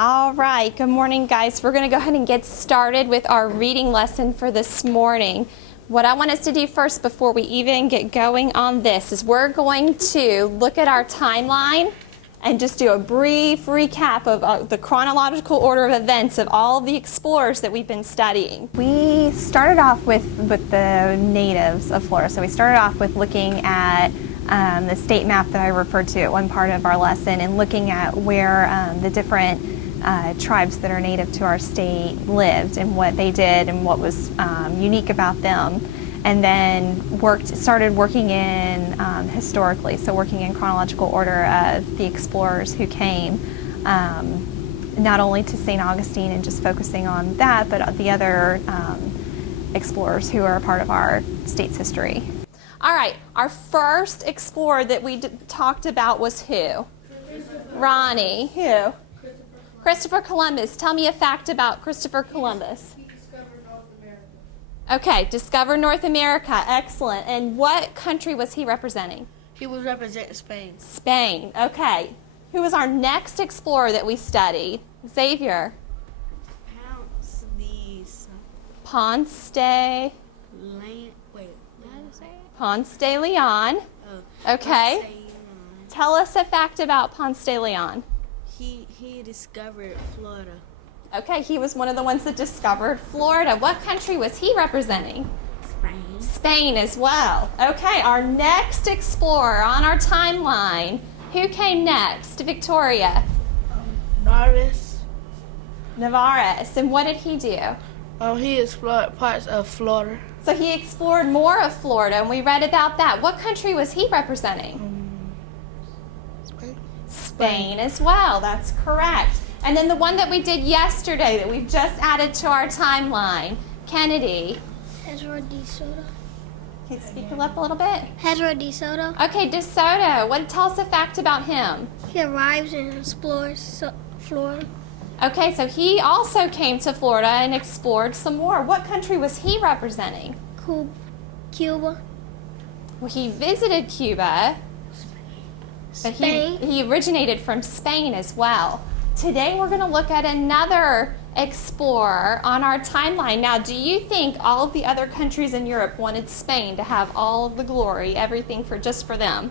All right, good morning, guys. We're going to go ahead and get started with our reading lesson for this morning. What I want us to do first before we even get going on this is we're going to look at our timeline and just do a brief recap of the chronological order of events of all of the explorers that we've been studying. We started off with the natives of Florida. So we started off with looking at the state map that I referred to at one part of our lesson and looking at where the different tribes that are native to our state lived and what they did and what was unique about them, and then started working in historically, so working in chronological order of the explorers who came, not only to St. Augustine and just focusing on that, but the other explorers who are a part of our state's history. All right, our first explorer that we talked about was who? Ronnie. Who? Christopher Columbus. Tell me a fact about Christopher Columbus. He discovered North America. Okay, discovered North America. Excellent. And what country was he representing? He was representing Spain. Spain. Okay. Who was our next explorer that we studied? Xavier. Ponce de Leon. Okay. Tell us a fact about Ponce de Leon. He discovered Florida. Okay, he was one of the ones that discovered Florida. What country was he representing? Spain. Spain as well. Okay, our next explorer on our timeline. Who came next? Victoria. Narvis. Navarres. And what did he do? He explored parts of Florida. So he explored more of Florida, and we read about that. What country was he representing? Spain as well. That's correct. And then the one that we did yesterday that we've just added to our timeline, Kennedy. Pedro de Soto. Can you speak up a little bit? Pedro de Soto. Okay, De Soto. Tell us a fact about him. He arrives and explores Florida. Okay, so he also came to Florida and explored some more. What country was he representing? Cuba. Well, he visited Cuba. But he originated from Spain as well. Today we're going to look at another explorer on our timeline. Now, do you think all of the other countries in Europe wanted Spain to have all of the glory, everything just for them?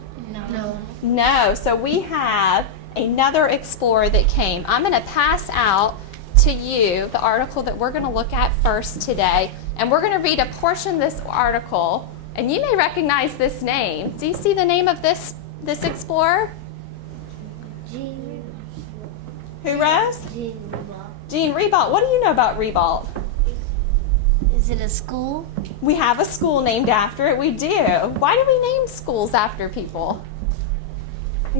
No. So we have another explorer that came. I'm going to pass out to you the article that we're going to look at first today. And we're going to read a portion of this article. And you may recognize this name. Do you see the name of this explorer? Who, Rose? Jean Ribault. What do you know about Ribault? Is it a school? We have a school named after it. We do. Why do we name schools after people?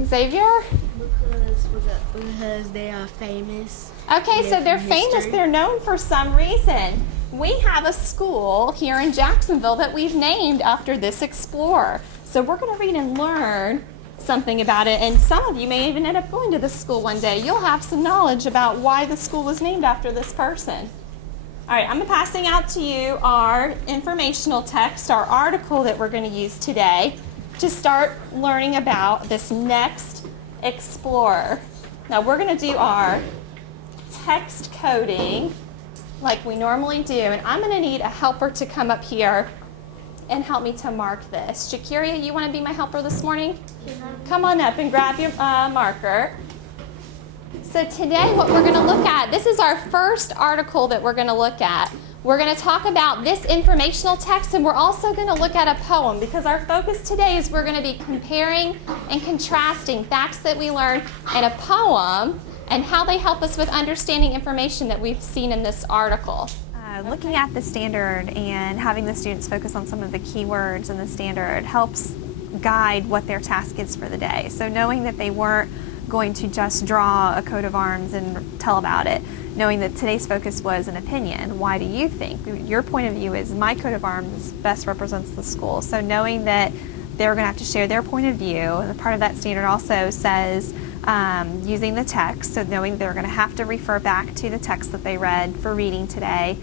Xavier? Because they are famous. Okay, so they're famous. History. They're known for some reason. We have a school here in Jacksonville that we've named after this explorer. So we're going to read and learn something about it, and some of you may even end up going to this school one day. You'll have some knowledge about why the school was named after this person. All right, I'm passing out to you our informational text, our article that we're going to use today to start learning about this next explorer. Now we're going to do our text coding like we normally do, and I'm going to need a helper to come up here and help me to mark this. Shakiria, you want to be my helper this morning? Come on up and grab your marker. So today what we're going to look at, this is our first article that we're going to look at. We're going to talk about this informational text, and we're also going to look at a poem, because our focus today is we're going to be comparing and contrasting facts that we learn in a poem and how they help us with understanding information that we've seen in this article. Looking at the standard and having the students focus on some of the key words in the standard helps guide what their task is for the day. So knowing that they weren't going to just draw a coat of arms and tell about it, knowing that today's focus was an opinion. Why do you think? Your point of view is my coat of arms best represents the school. So knowing that they're going to have to share their point of view, and part of that standard also says using the text, so knowing they're going to have to refer back to the text that they read for reading today.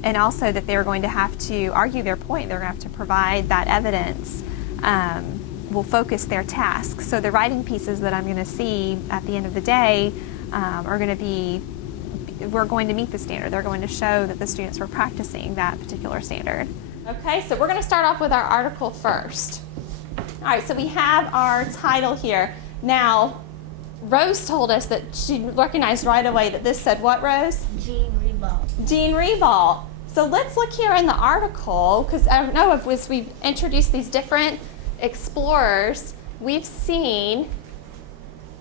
And also that they're going to have to argue their point. They're going to have to provide that evidence will focus their task. So the writing pieces that I'm going to see at the end of the day are going to be, we're going to meet the standard. They're going to show that the students were practicing that particular standard. Okay, so we're going to start off with our article first. All right, so we have our title here. Now, Rose told us that she recognized right away that this said what, Rose? Jean Rebout. Jean Rebout. So let's look here in the article, because I don't know if as we've introduced these different explorers, we've seen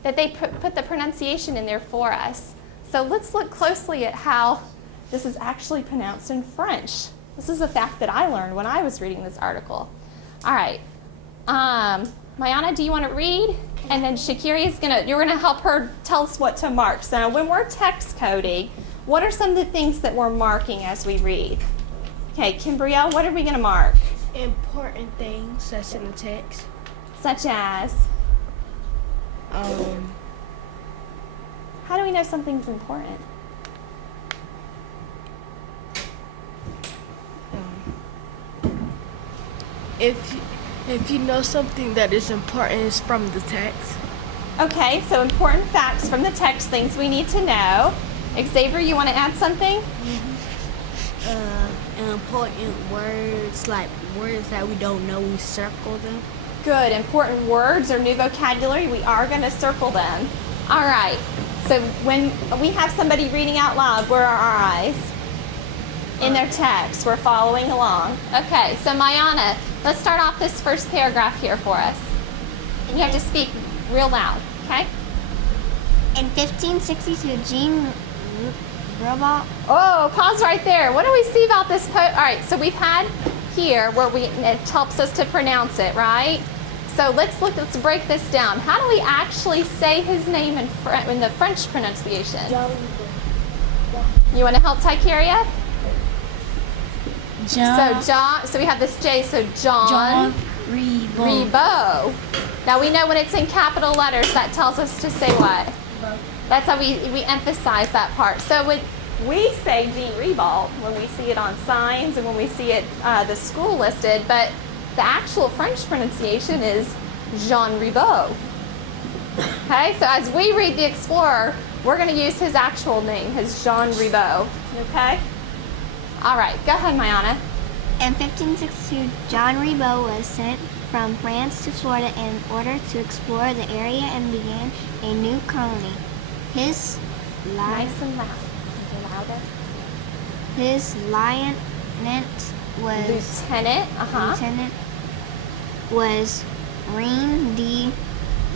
that they put the pronunciation in there for us. So let's look closely at how this is actually pronounced in French. This is a fact that I learned when I was reading this article. All right. Mayana, do you want to read? And then Shakiri is you're gonna help her tell us what to mark. So when we're text coding, what are some of the things that we're marking as we read? Okay, Kimbrielle, what are we gonna mark? Important things that's in the text. Such as? How do we know something's important? If you know something that is important, it's from the text. Okay, so important facts from the text, things we need to know. Xavier, you want to add something? Important words, like words that we don't know, we circle them. Good, important words or new vocabulary, we are going to circle them. All right, so when we have somebody reading out loud, where are our eyes? In their text, we're following along. Okay, so Mayana, let's start off this first paragraph here for us. And you have to speak real loud, okay? In 1562, Jean Rebout. Oh, pause right there. What do we see about this? All right, so we've had here where it helps us to pronounce it, right? So let's break this down. How do we actually say his name in the French pronunciation? You want to help Tykeria? John. So we have this J, so John Rebout. Now we know when it's in capital letters, that tells us to say what? That's how we emphasize that part. So when we say Jean Rebout, when we see it on signs and when we see it, the school listed, but the actual French pronunciation is Jean Rebout. Okay, so as we read the Explorer, we're going to use his actual name, his Jean Rebout. Okay? All right, go ahead, Mayana. In 1562, John Rebout was sent from France to Florida in order to explore the area and began a new colony. His Nice and loud. A little louder. His lieutenant was Lieutenant. Reine de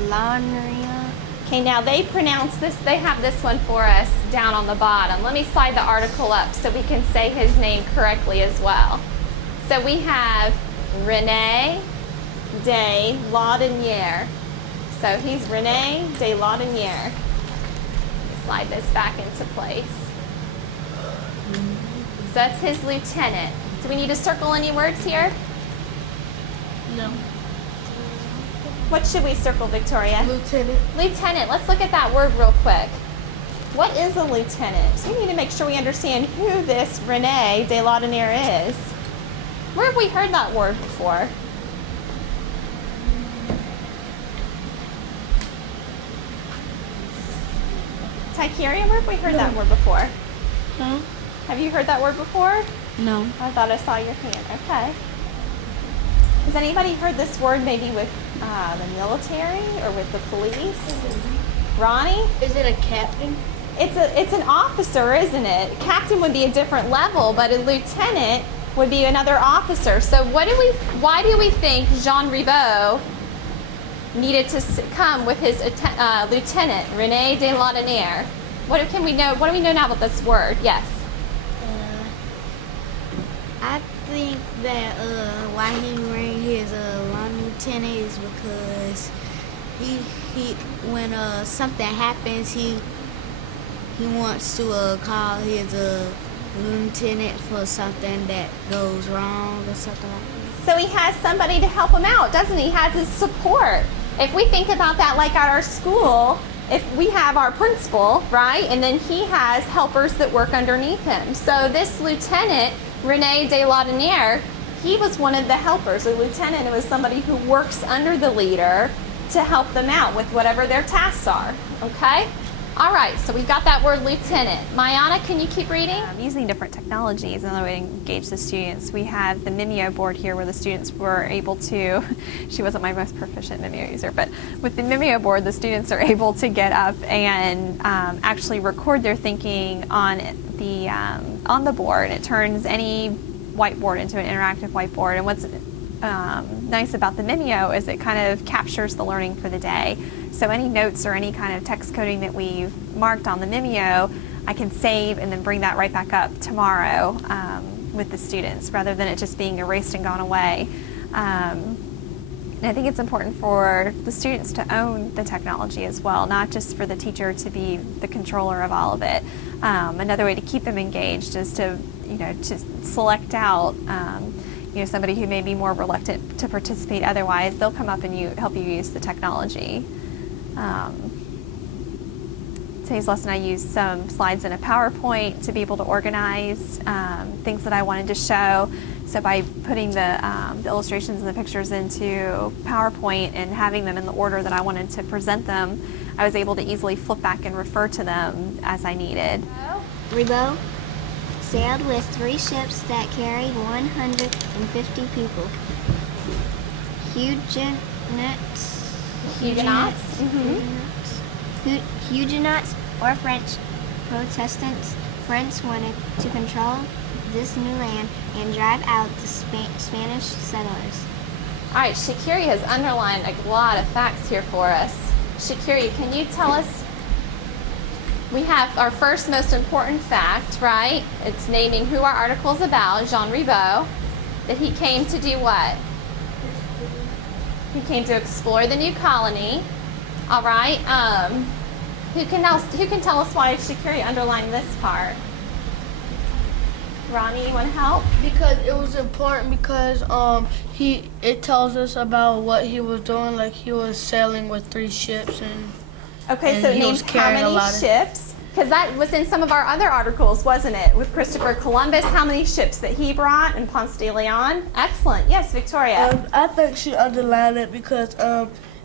Laudonnière. Okay, now they pronounce this, they have this one for us down on the bottom. Let me slide the article up so we can say his name correctly as well. So we have René de Laudonnière. So he's René de Laudonnière. Slide this back into place. So that's his lieutenant. Do we need to circle any words here? No. What should we circle, Victoria? Lieutenant. Lieutenant, let's look at that word real quick. What is a lieutenant? So we need to make sure we understand who this René de Laudonnière is. Where have we heard that word before? Tykeria, where have we heard that word before? Huh? Have you heard that word before? No. I thought I saw your hand. Okay. Has anybody heard this word maybe with the military or with the police? Ronnie? Is it a captain? It's an officer, isn't it? Captain would be a different level, but a lieutenant would be another officer. So why do we think Jean Rebout needed to come with his lieutenant, René de Laudonnière? What do we know now about this word? Yes. I think that why he ran his lieutenant is because he when something happens he wants to call his lieutenant for something that goes wrong or something like that. So he has somebody to help him out, doesn't he? He has his support. If we think about that like at our school, if we have our principal, right, and then he has helpers that work underneath him. So this lieutenant, René de Laudonnière, he was one of the helpers. A lieutenant was somebody who works under the leader to help them out with whatever their tasks are, okay? All right, so we've got that word lieutenant. Mayana, can you keep reading? Using different technologies, another way to engage the students. We have the Mimeo board here where the students were able to, she wasn't my most proficient Mimeo user, but with the Mimeo board, the students are able to get up and actually record their thinking on the board. It turns any whiteboard into an interactive whiteboard. And what's nice about the Mimeo is it kind of captures the learning for the day. So any notes or any kind of text coding that we've marked on the Mimeo, I can save and then bring that right back up tomorrow with the students rather than it just being erased and gone away. And I think it's important for the students to own the technology as well, not just for the teacher to be the controller of all of it. Another way to keep them engaged is to select out somebody who may be more reluctant to participate otherwise. They'll come up and help you use the technology. Today's lesson I used some slides in a PowerPoint to be able to organize things that I wanted to show. So by putting the illustrations and the pictures into PowerPoint and having them in the order that I wanted to present them, I was able to easily flip back and refer to them as I needed. Ribault sailed with 3 ships that carried 150 people. Huguenots or French Protestants. France wanted to control this new land and drive out the Spanish settlers. All right, Shakiri has underlined a lot of facts here for us. Shakiri, can you tell us? We have our first most important fact, right? It's naming who our article is about, Jean Ribault, that he came to do what? He came to explore the new colony. All right. Who can tell us why Shakiri underlined this part? Ronnie, you want to help? Because it was important because it tells us about what he was doing, like he was sailing with 3 ships and okay, so it names how many ships? Because that was in some of our other articles, wasn't it? With Christopher Columbus, how many ships that he brought and Ponce de Leon? Excellent. Yes, Victoria. I think she underlined it because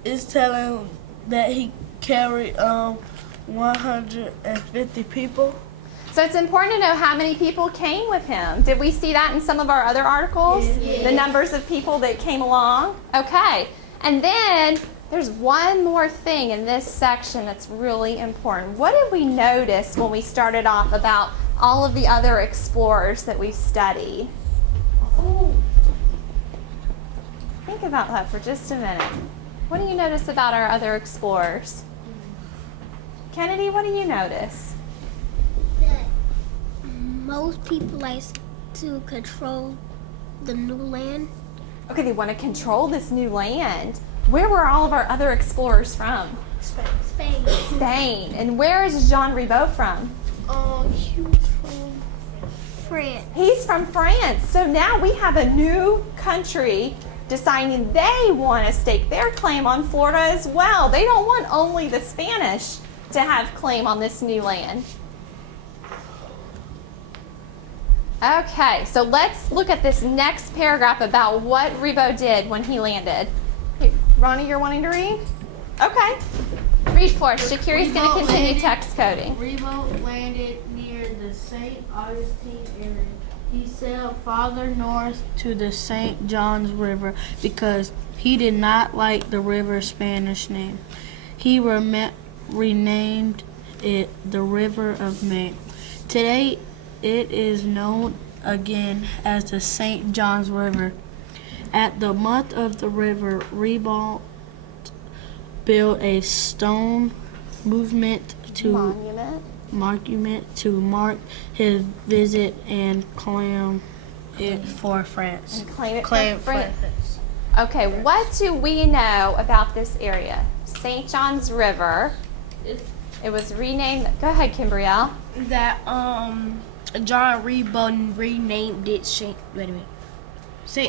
it's telling that he carried 150 people. So it's important to know how many people came with him. Did we see that in some of our other articles? Yes. The numbers of people that came along? Okay. And then there's one more thing in this section that's really important. What did we notice when we started off about all of the other explorers that we've studied? Think about that for just a minute. What do you notice about our other explorers? Kennedy, what do you notice? That most people like to control the new land. Okay, they want to control this new land. Where were all of our other explorers from? Spain. Spain. And where is Jean Ribault from? He was from France. He's from France. So now we have a new country deciding they want to stake their claim on Florida as well. They don't want only the Spanish to have claim on this new land. Okay, so let's look at this next paragraph about what Ribault did when he landed. Hey, Ronnie, you're wanting to read? Okay. Read for us. Shakiri's going to continue text coding. Ribault landed near the St. Augustine area. He sailed farther north to the St. Johns River because he did not like the river's Spanish name. He renamed it the River of May. Today, it is known again as the St. Johns River. At the mouth of the river, Ribault built a stone monument to mark his visit and claim it for France. And claim it for France. Okay, what do we know about this area? St. John's River. It was renamed. Go ahead, Kimbrielle. That John Ribault renamed it St.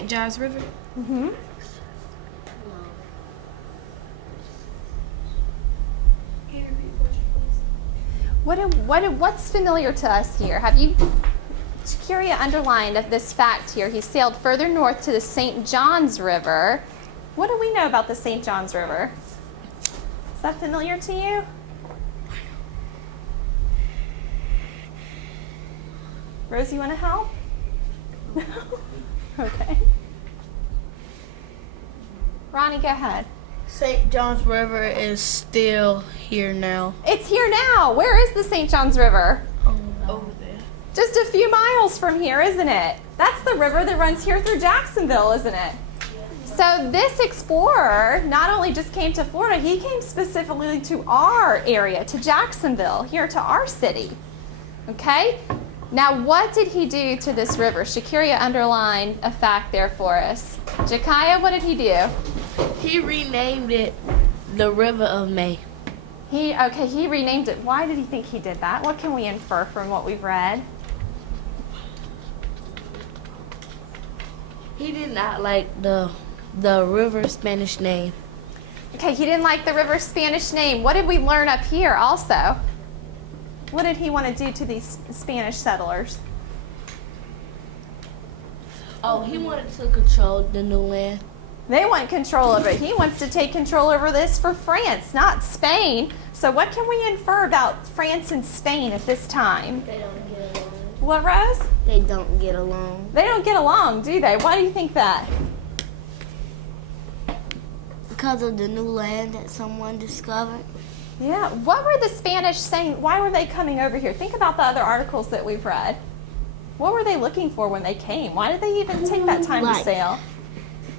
John's River. Mm-hmm. What's familiar to us here? Have you, Shakira underlined this fact here. He sailed further north to the St. John's River. What do we know about the St. John's River? Is that familiar to you? Rose, you want to help? Okay. Ronnie, go ahead. St. John's River is still here now. It's here now. Where is the St. Johns River? Over there. Just a few miles from here, isn't it? That's the river that runs here through Jacksonville, isn't it? So this explorer not only just came to Florida, he came specifically to our area, to Jacksonville, here to our city. Okay? Now, what did he do to this river? Shakiria underlined a fact there for us. Jakaya, what did he do? He renamed it the River of May. He renamed it. Why did he think he did that? What can we infer from what we've read? He did not like the river Spanish name. Okay, he didn't like the river's Spanish name. What did we learn up here also? What did he want to do to these Spanish settlers? Oh, he wanted to control the new land. They want control over it. He wants to take control over this for France, not Spain. So what can we infer about France and Spain at this time? They don't get along. What, Rose? They don't get along. They don't get along, do they? Why do you think that? Because of the new land that someone discovered. Yeah. What were the Spanish saying? Why were they coming over here? Think about the other articles that we've read. What were they looking for when they came? Why did they even take that time to sail?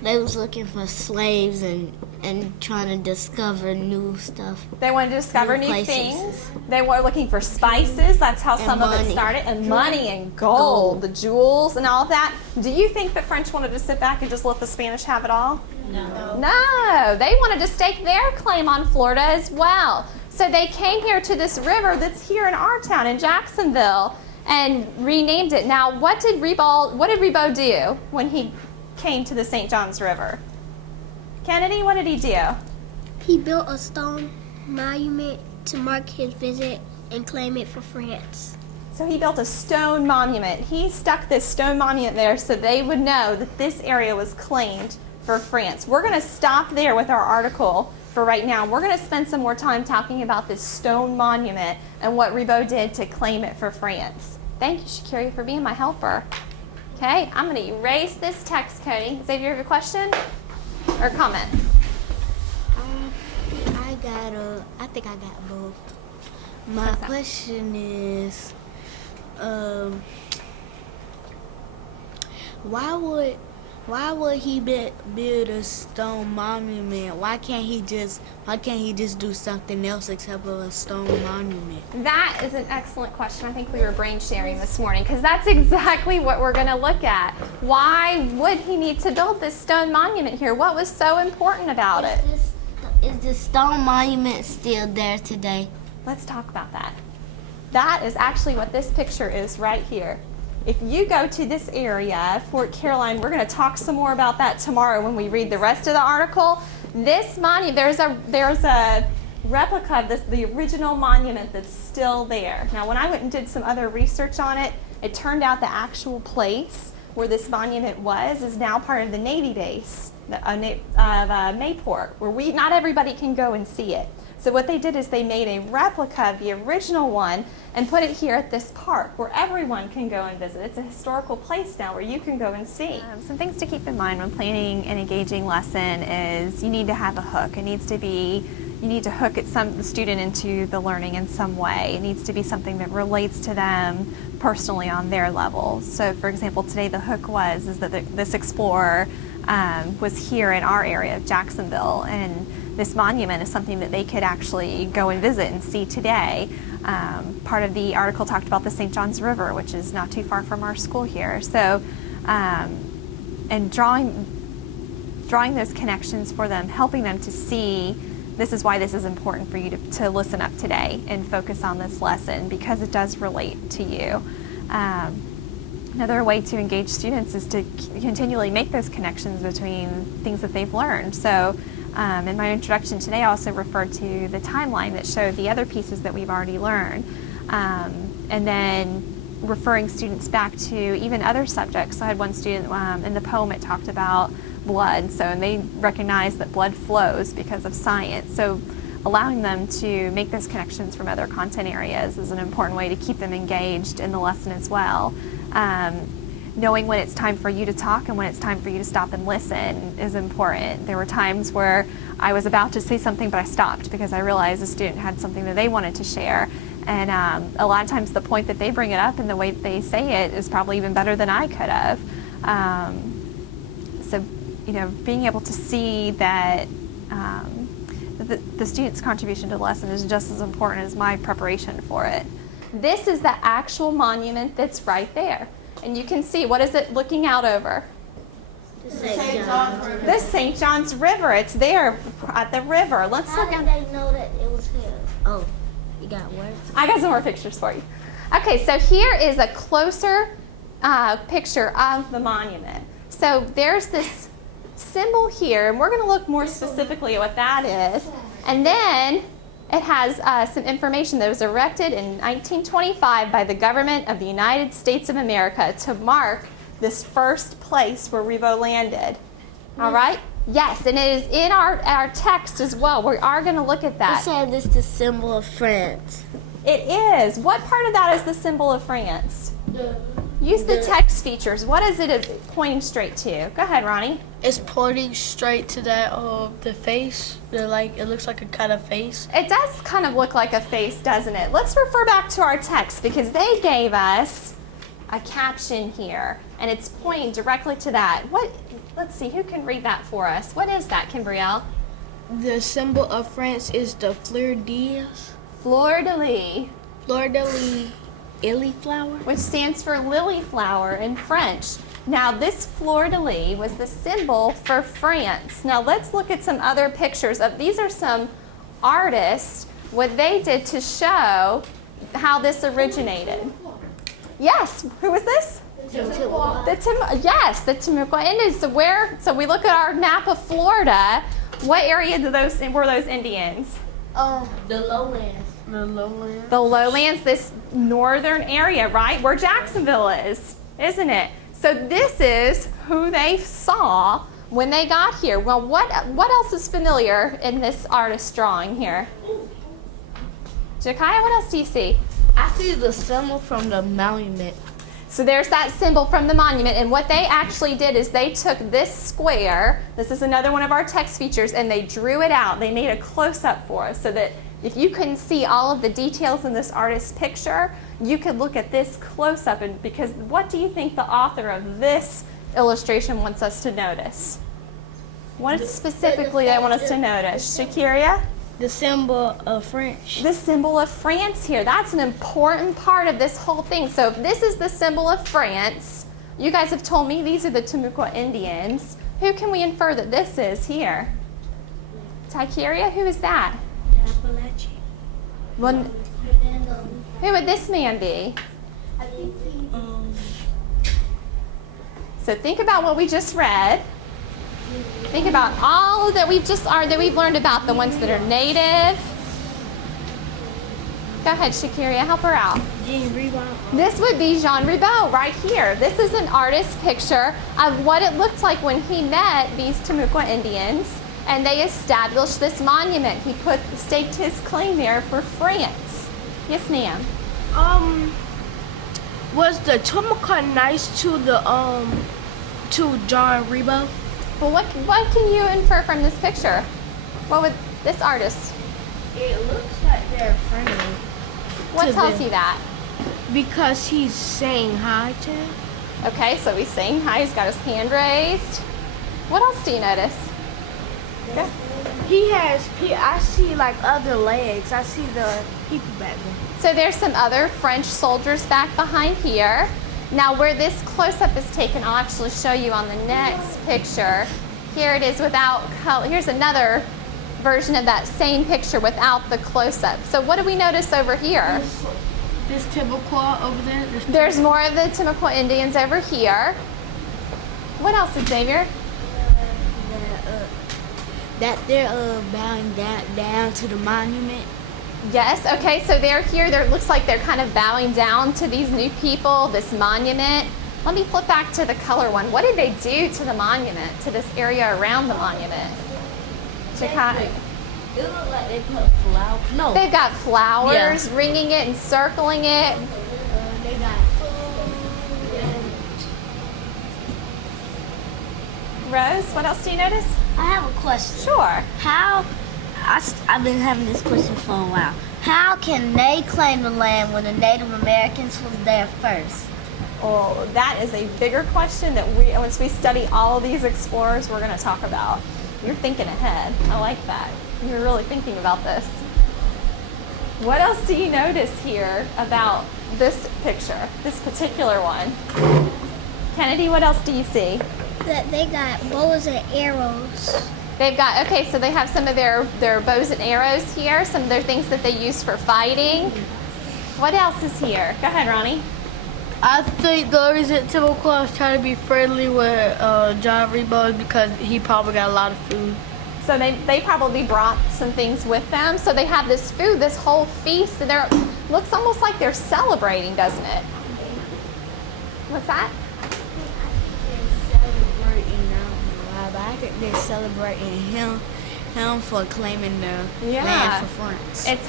They was looking for slaves and trying to discover new stuff. They wanted to discover New new places. things. They were looking for spices. That's how And some of it money. started. And money and gold, the jewels and all of that. Do you think the French wanted to sit back and just let the Spanish have it all? No, they wanted to stake their claim on Florida as well. So they came here to this river that's here in our town in Jacksonville and renamed it. Now, what did Ribot do when he came to the St. Johns River? Kennedy, what did he do? He built a stone monument to mark his visit and claim it for France. So he built a stone monument. He stuck this stone monument there so they would know that this area was claimed for France. We're going to stop there with our article for right now. We're going to spend some more time talking about this stone monument and what Ribot did to claim it for France. Thank you, Shakiria, for being my helper. Okay, I'm going to erase this text, Cody. Xavier, you have a question or comment? I think I got both. My question is, why would he build a stone monument? Why can't he just do something else except for a stone monument? That is an excellent question. I think we were brain sharing this morning because that's exactly what we're going to look at. Why would he need to build this stone monument here? What was so important about it? Is the stone monument still there today? Let's talk about that. That is actually what this picture is right here. If you go to this area, Fort Caroline, we're going to talk some more about that tomorrow when we read the rest of the article. This monument, there's a replica of this, the original monument that's still there. Now, when I went and did some other research on it, it turned out the actual place where this monument was is now part of the Navy base of Mayport, where not everybody can go and see it. So what they did is they made a replica of the original one and put it here at this park where everyone can go and visit. It's a historical place now where you can go and see. Some things to keep in mind when planning an engaging lesson is you need to have a hook. You need to hook the student into the learning in some way. It needs to be something that relates to them personally on their level. So for example, today the hook is that this explorer was here in our area of Jacksonville, and this monument is something that they could actually go and visit and see today. Part of the article talked about the St. Johns River, which is not too far from our school here. So, and drawing those connections for them, helping them to see this is why this is important for you to listen up today and focus on this lesson because it does relate to you. Another way to engage students is to continually make those connections between things that they've learned. So in my introduction today, I also referred to the timeline that showed the other pieces that we've already learned. And then referring students back to even other subjects. So I had one student in the poem, it talked about blood. And they recognized that blood flows because of science. So allowing them to make those connections from other content areas is an important way to keep them engaged in the lesson as well. Knowing when it's time for you to talk and when it's time for you to stop and listen is important. There were times where I was about to say something, but I stopped because I realized the student had something that they wanted to share. And a lot of times the point that they bring it up and the way that they say it is probably even better than I could have. So, being able to see that the student's contribution to the lesson is just as important as my preparation for it. This is the actual monument that's right there. And you can see, what is it looking out over? The St. John's River. The St. John's River. It's there at the river. Let's look How at did they know that it was here? Oh, you got words? I got some more pictures for you. Okay, so here is a closer picture of the monument. So there's this symbol here, and we're going to look more specifically at what that is. And then it has some information that was erected in 1925 by the government of the United States of America to mark this first place where Rebo landed. All right? Yes, and it is in our text as well. We are going to look at It that. said this is the symbol of France. It is. What part of that is the symbol of France? Use the text features. What is it pointing straight to? Go ahead, Ronnie. It's pointing straight to that the face. It looks like a kind of face. It does kind of look like a face, doesn't it? Let's refer back to our text because they gave us a caption here, and it's pointing directly to that. Let's see, who can read that for us? What is that, Kimbrielle? The symbol of France is the fleur-de-lis. Fleur-de-lis, Fleur-de-lis lily flower. which stands for lily flower in French. Now, this fleur-de-lis was the symbol for France. Now, let's look at some other pictures of these are some artists, what they did to show how this originated. Yes, who was this? Yes, the Timucua Indians. So we look at our map of Florida. What area were those Indians? The lowlands. The lowlands. The lowlands, this northern area, right? Where Jacksonville is, isn't it? So this is who they saw when they got here. Well, what else is familiar in this artist's drawing here? Jakaya, what else do you see? I see the symbol from the monument. So there's that symbol from the monument, and what they actually did is they took this square, this is another one of our text features, and they drew it out. They made a close-up for us so that if you couldn't see all of the details in this artist's picture, you could look at this close-up, and because what do you think the author of this illustration wants us to notice? What specifically they want us to notice? Shakiria? The symbol of French. The symbol of France here. That's an important part of this whole thing. So if this is the symbol of France, you guys have told me these are the Timucua Indians. Who can we infer that this is here? Taikiria, who is that? Well, who would this man be? So think about what we just read. Think about all that we've learned about the ones that are native. Go ahead, Shakiria, help her out. Jean Ribon. This would be Jean Ribot right here. This is an artist's picture of what it looked like when he met these Timucua Indians and they established this monument. He staked his claim there for France. Yes, ma'am. Was the Timucua nice to to John Ribot? Well, what can you infer from this picture? What would this artist? It looks like they're friendly. What To tells them. you that? Because he's saying hi to him. Okay, so he's saying hi. He's got his hand raised. What else do you notice? Go. I see like other legs. I see the people back there. So there's some other French soldiers back behind here. Now where this close-up is taken, I'll actually show you on the next picture. Here it is without color. Here's another version of that same picture without the close-up. So what do we notice over here? This Timucua over there. There's more of the Timucua Indians over here. What else, Xavier? That they're bowing down to the monument. Yes, okay, so they're here. It looks like they're kind of bowing down to these new people, this monument. Let me flip back to the color one. What did they do to the monument, to this area around the monument? It looked like they put flour. No, They've got flowers, ringing it and circling it. they got food. Rose, what else do you notice? I have a question. Sure. I've been having this question for a while. How can they claim the land when the Native Americans was there first? Well, that is a bigger question that once we study all of these explorers, we're going to talk about. You're thinking ahead. I like that. You're really thinking about this. What else do you notice here about this picture, this particular one? Kennedy, what else do you see? That they got bows and arrows. They've got, okay, so they have some of their bows and arrows here, some of their things that they use for fighting. What else is here? Go ahead, Ronnie. I think the reason Timberclaw is trying to be friendly with John Rebo is because he probably got a lot of food. So they probably brought some things with them. So they have this food, this whole feast, and looks almost like they're celebrating, doesn't it? What's that? I think they're celebrating him for claiming the Yeah. land for France. It's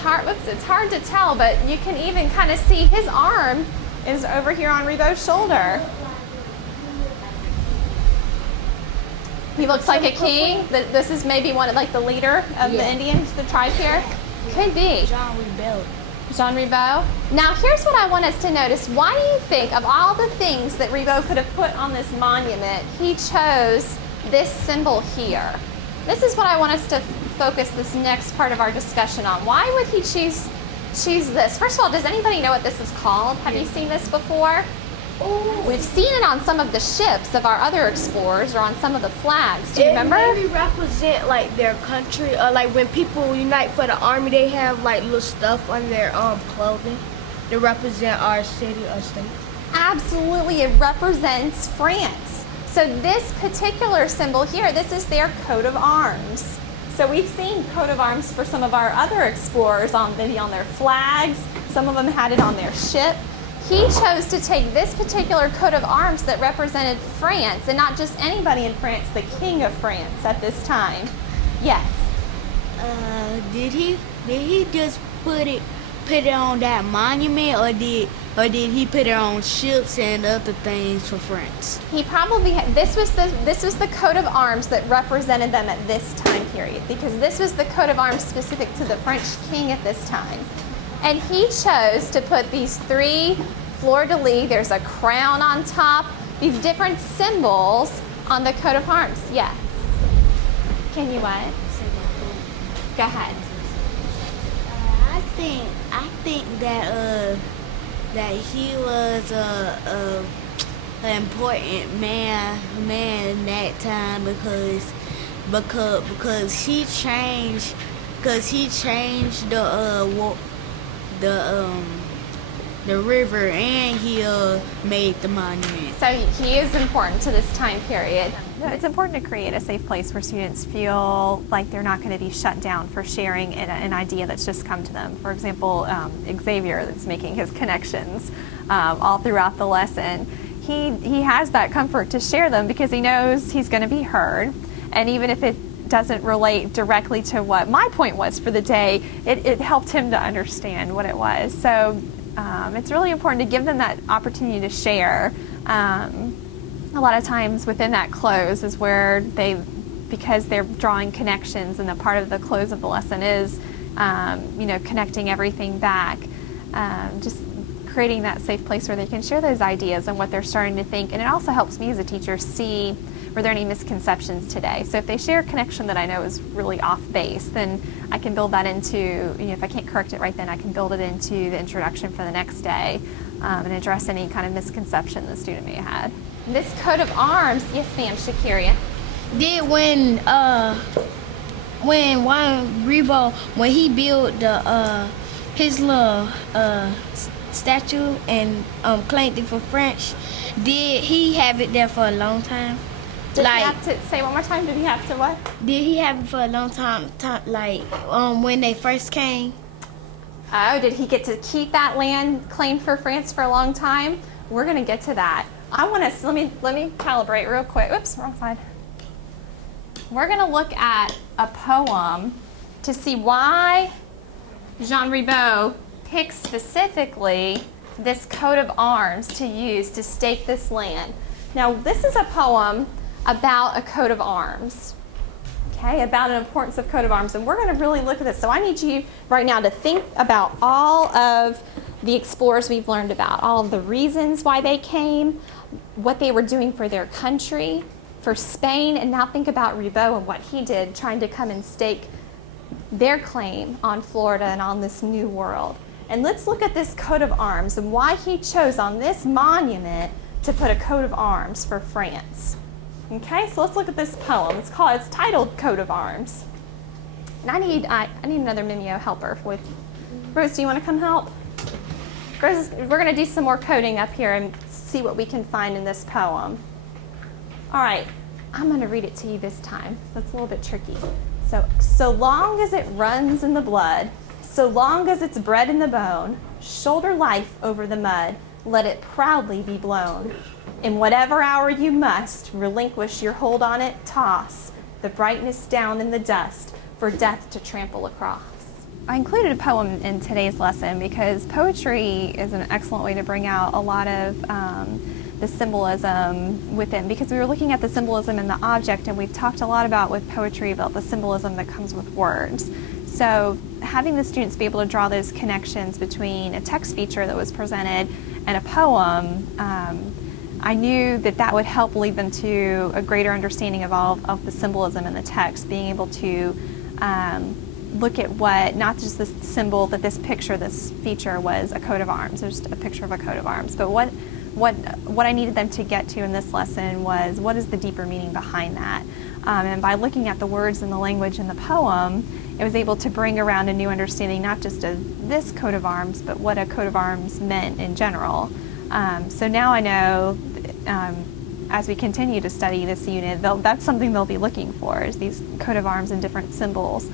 hard to tell, but you can even kind of see his arm is over here on Rebo's shoulder. He looks like a king. This is maybe one of like the leader of the Indians, the tribe here. Could be. John rebelled. Jean Ribot. Now here's what I want us to notice. Why do you think of all the things that Ribot could have put on this monument, he chose this symbol here? This is what I want us to focus this next part of our discussion on. Why would he choose this? First of all, does anybody know what this is called? Have you seen this before? We've seen it on some of the ships of our other explorers or on some of the flags. Do you remember? Maybe represent like their country, or like when people unite for the army, they have like little stuff on their clothing to represent our city or state. Absolutely, it represents France. So this particular symbol here, this is their coat of arms. So we've seen coat of arms for some of our other explorers maybe on their flags. Some of them had it on their ship. He chose to take this particular coat of arms that represented France, and not just anybody in France, the King of France at this time. Yes. Did he just put it on that monument, or did he put it on ships and other things for France? He probably this was the coat of arms that represented them at this time period, because this was the coat of arms specific to the French king at this time. And he chose to put these three fleur-de-lis, there's a crown on top, these different symbols on the coat of arms. Yes. Can you what? Go ahead. I think that he was an important man in that time because he changed the river, and he made the monument. So he is important to this time period. It's important to create a safe place where students feel like they're not going to be shut down for sharing an idea that's just come to them. For example, Xavier, that's making his connections all throughout the lesson. He has that comfort to share them because he knows he's going to be heard. And even if it doesn't relate directly to what my point was for the day, it helped him to understand what it was. So it's really important to give them that opportunity to share. A lot of times within that close is where because they're drawing connections, and the part of the close of the lesson is, connecting everything back, just creating that safe place where they can share those ideas and what they're starting to think. And it also helps me as a teacher see, were there any misconceptions today? So if they share a connection that I know is really off base, then I can build that into, if I can't correct it right then, I can build it into the introduction for the next day, and address any kind of misconception the student may have had. This coat of arms, yes ma'am, Shakiria. Did when Rebo, when he built his little statue and claimed it for French, did he have it there for a long time? Did he have to, say one more time, did he have to what? Did he have it for a long time when they first came? Oh, did he get to keep that land claimed for France for a long time? We're gonna get to that. I want us, let me calibrate real quick. Oops, wrong side. We're gonna look at a poem to see why Jean Ribaud picked specifically this coat of arms to use to stake this land. Now, this is a poem about a coat of arms, okay, about an importance of coat of arms, and we're going to really look at this. So I need you right now to think about all of the explorers we've learned about, all of the reasons why they came, what they were doing for their country, for Spain, and now think about Ribaud and what he did trying to come and stake their claim on Florida and on this new world. And let's look at this coat of arms and why he chose on this monument to put a coat of arms for France. Okay, so let's look at this poem. It's titled Coat of Arms. And I need another Mimeo helper with Rose. Do you want to come help? Rose, we're going to do some more coding up here and see what we can find in this poem. All right, I'm going to read it to you this time. That's a little bit tricky. So long as it runs in the blood, so long as it's bred in the bone, shoulder life over the mud, let it proudly be blown. In whatever hour you must, relinquish your hold on it, toss the brightness down in the dust for death to trample across. I included a poem in today's lesson because poetry is an excellent way to bring out a lot of the symbolism within, because we were looking at the symbolism in the object, and we've talked a lot about with poetry about the symbolism that comes with words. So having the students be able to draw those connections between a text feature that was presented and a poem, I knew that that would help lead them to a greater understanding of all of the symbolism in the text, being able to look at what, not just this symbol, that this picture, this feature was a coat of arms, there's a picture of a coat of arms, but what I needed them to get to in this lesson was what is the deeper meaning behind that. And by looking at the words and the language in the poem, it was able to bring around a new understanding, not just of this coat of arms, but what a coat of arms meant in general. So now I know, as we continue to study this unit, that's something they'll be looking for, is these coat of arms and different symbols.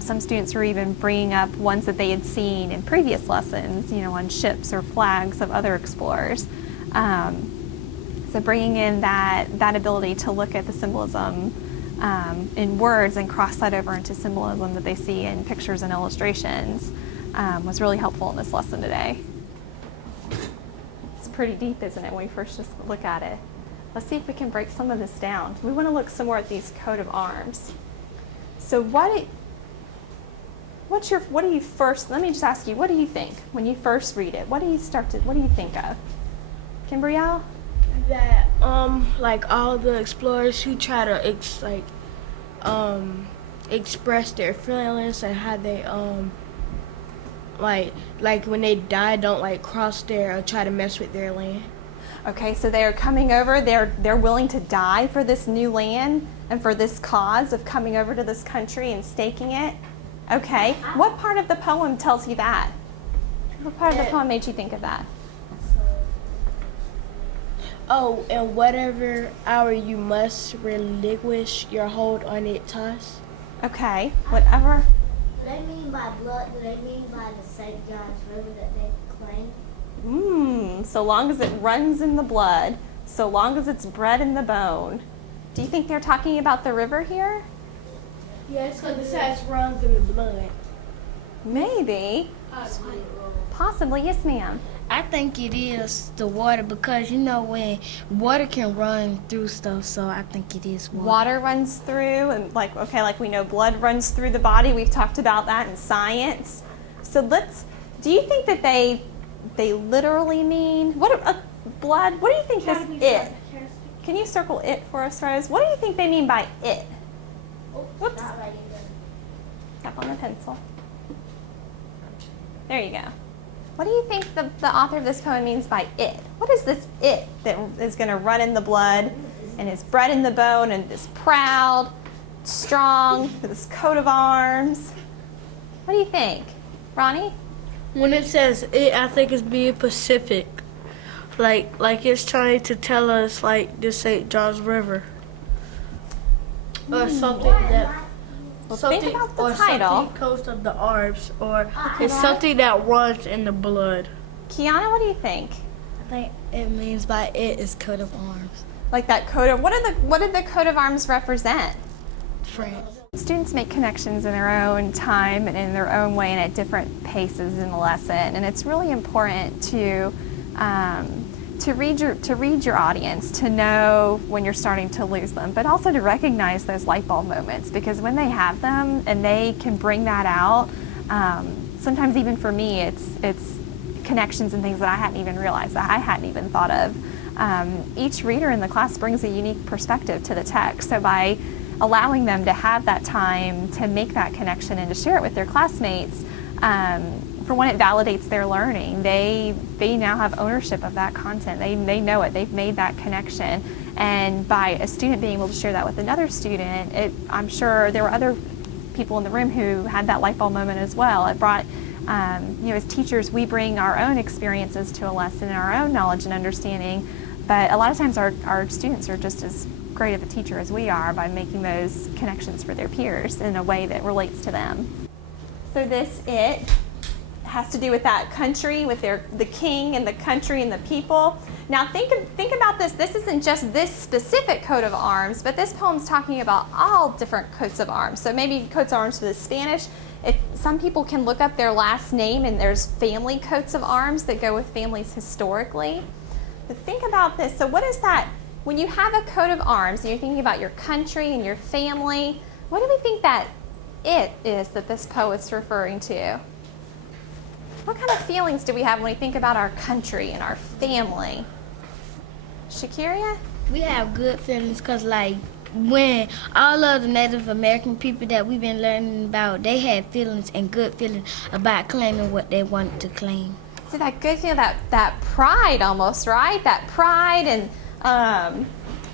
Some students were even bringing up ones that they had seen in previous lessons, on ships or flags of other explorers. So bringing in that ability to look at the symbolism in words and cross that over into symbolism that they see in pictures and illustrations was really helpful in this lesson today. It's pretty deep, isn't it, when we first just look at it? Let's see if we can break some of this down. We want to look some more at these coat of arms. So let me just ask you, what do you think when you first read it? What do you think of? Kimbrielle? That like all the explorers who try to express their feelings and how they like when they die, don't cross their or try to mess with their land. Okay, so they're coming over, they're willing to die for this new land and for this cause of coming over to this country and staking it. Okay, what part of the poem tells you that? What part of the poem made you think of that? Oh, and whatever hour you must relinquish your hold on it, toss. Okay, whatever. Do they mean by blood? Do they mean by the St. John's River that they claim? So long as it runs in the blood, so long as it's bred in the bone. Do you think they're talking about the river here? Yes, because it says runs in the blood. Maybe. Possibly, yes ma'am. I think it is the water because when water can run through stuff, so I think it is water. Water runs through, and like we know blood runs through the body. We've talked about that in science. So do you think that they literally mean, blood, what do you think this it? Can you circle it for us, Rose? What do you think they mean by it? Whoops. Tap on the pencil. There you go. What do you think the author of this poem means by it? What is this it that is going to run in the blood and is bred in the bone and is proud, strong, with this coat of arms? What do you think? Ronnie? When it says it, I think it's being Pacific. Like it's trying to tell us the St. John's River. Or something that Think about the title. Something coast of the arms, or it's something that runs in the blood. Kiana, what do you think? I think it means by it is coat of arms. Like that coat of, what did the coat of arms represent? France. Students make connections in their own time and in their own way and at different paces in the lesson, and it's really important to read your audience, to know when you're starting to lose them, but also to recognize those light bulb moments, because when they have them and they can bring that out, sometimes even for me, it's connections and things that I hadn't even realized, that I hadn't even thought of. Each reader in the class brings a unique perspective to the text, so by allowing them to have that time to make that connection and to share it with their classmates, for one, it validates their learning. They now have ownership of that content. They know it. They've made that connection. And by a student being able to share that with another student, I'm sure there were other people in the room who had that light bulb moment as well. It brought, as teachers, we bring our own experiences to a lesson and our own knowledge and understanding. But a lot of times our students are just as great of a teacher as we are by making those connections for their peers in a way that relates to them. So it has to do with that country, with the king and the country and the people. Now think about this. This isn't just this specific coat of arms, but this poem's talking about all different coats of arms. So maybe coats of arms for the Spanish. If some people can look up their last name, and there's family coats of arms that go with families historically. But think about this. So what is that? When you have a coat of arms and you're thinking about your country and your family, what do we think that it is that this poet's referring to? What kind of feelings do we have when we think about our country and our family? Shakiria? We have good feelings because, like, when all of the Native American people that we've been learning about, they had feelings and good feelings about claiming what they wanted to claim. So that good feeling, that pride almost, right? That pride and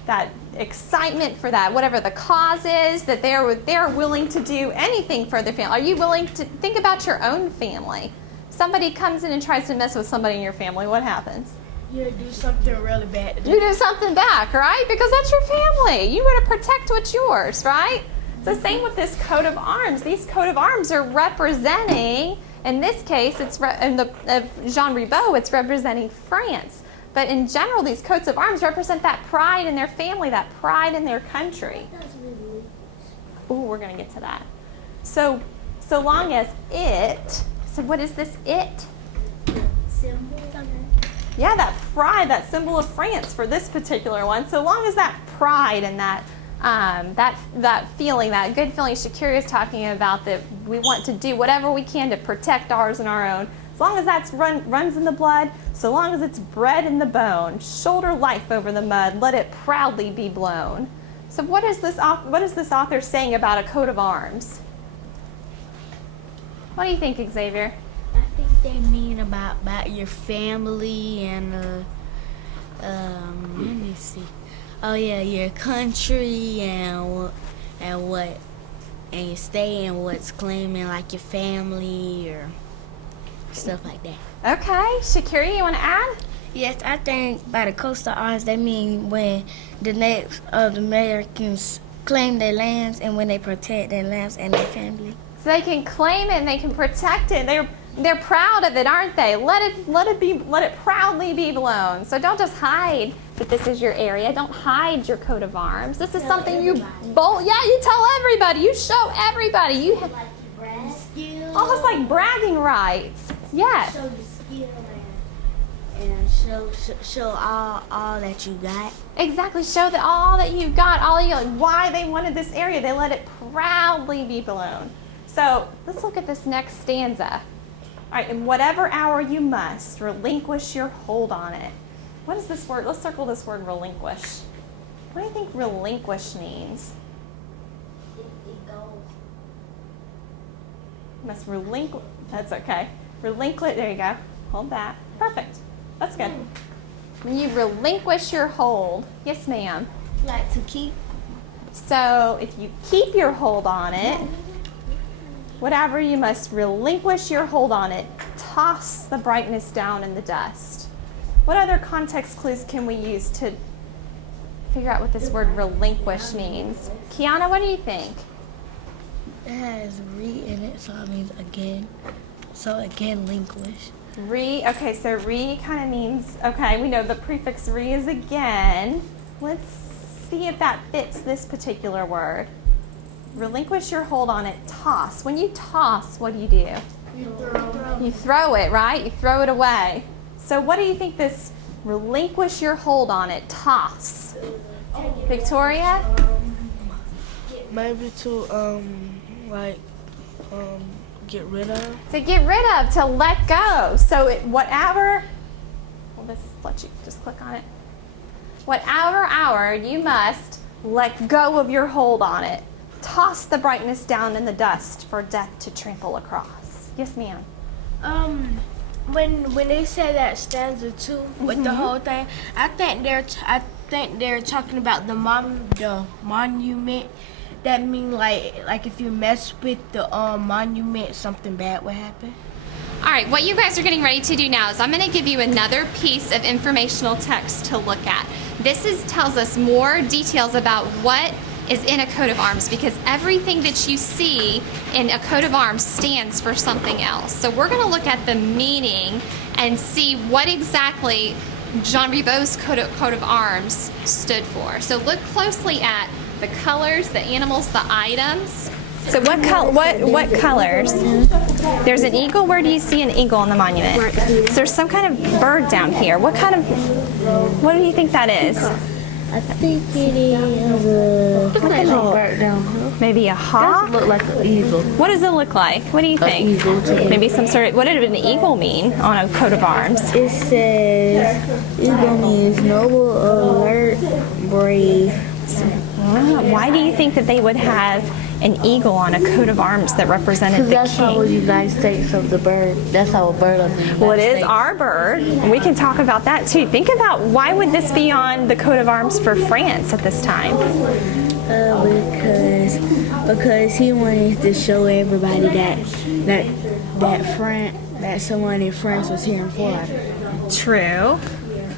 that excitement for that, whatever the cause is, that they're willing to do anything for their family. Are you willing to think about your own family? Somebody comes in and tries to mess with somebody in your family, what happens? You do something really bad. You do something back, right? Because that's your family. You want to protect what's yours, right? It's the same with this coat of arms. These coat of arms are representing, in this case, in the Jean Ribot, it's representing France. But in general, these coats of arms represent that pride in their family, that pride in their country. Ooh, we're going to get to that. So long as it, so what is this it? Symbol. Yeah, that pride, that symbol of France for this particular one. So long as that pride and that feeling, that good feeling Shakira is talking about, that we want to do whatever we can to protect ours and our own. As long as that runs in the blood, so long as it's bred in the bone, shoulder life over the mud, let it proudly be blown. So what is this author saying about a coat of arms? What do you think, Xavier? I think they mean about your family and let me see. Oh yeah, your country and you stay in what's claiming like your family or stuff like that. Okay, Shakira, you want to add? Yes, I think by the coastal arms, they mean when the Native Americans claim their lands and when they protect their lands and their family. So they can claim it and they can protect it. They're proud of it, aren't they? Let it proudly be blown. So don't just hide that this is your area. Don't hide your coat of arms. This is something you tell everybody. You show everybody. You have almost like bragging rights. Yes. Show your skill and show all that you got. Exactly. Show that all that you've got, why they wanted this area. They let it proudly be blown. So let's look at this next stanza. All right, in whatever hour you must, relinquish your hold on it. What is this word? Let's circle this word relinquish. What do you think relinquish means? It goes. Must relinquish. That's okay. Relinquish. There you go. Hold that. Perfect. That's good. When you relinquish your hold. Yes, ma'am. Like to keep. So if you keep your hold on it, whatever you must relinquish your hold on it, toss the brightness down in the dust. What other context clues can we use to figure out what this word relinquish means? Kiana, what do you think? It has re in it, so it means again. So again, relinquish. Okay, so re kind of means, okay, we know the prefix re is again. Let's see if that fits this particular word. Relinquish your hold on it. Toss. When you toss, what do? You throw it, right? You throw it away. So what do you think this relinquish your hold on it, toss? Victoria? Maybe to get rid of. To get rid of, to let go. So whatever, well, this let you just click on it. Whatever hour you must let go of your hold on it. Toss the brightness down in the dust for death to trample across. Yes, ma'am. When they say that stanza too with the whole thing, I think they're talking about the monument. That mean like if you mess with the monument, something bad would happen. All right, what you guys are getting ready to do now is I'm going to give you another piece of informational text to look at. This tells us more details about what is in a coat of arms, because everything that you see in a coat of arms stands for something else. So we're going to look at the meaning and see what exactly John Ribot's coat of arms stood for. So look closely at the colors, the animals, the items. So what colors? There's an eagle. Where do you see an eagle on the monument? So there's some kind of bird down here. What do you think that is? I think it is a bird down here. Maybe a hawk? Look like an eagle. What does it look like? What do you think? Eagle too. Maybe some sort of, what did an eagle mean on a coat of arms? It says eagle means noble, alert, brave. Why do you think that they would have an eagle on a coat of arms that represented the That's how the king? United States of the bird. That's our bird of the United Well, it is States. our bird. And we can talk about that too. Think about, why would this be on the coat of arms for France at this time? Because he wanted to show everybody that someone in France was here in Florida. True.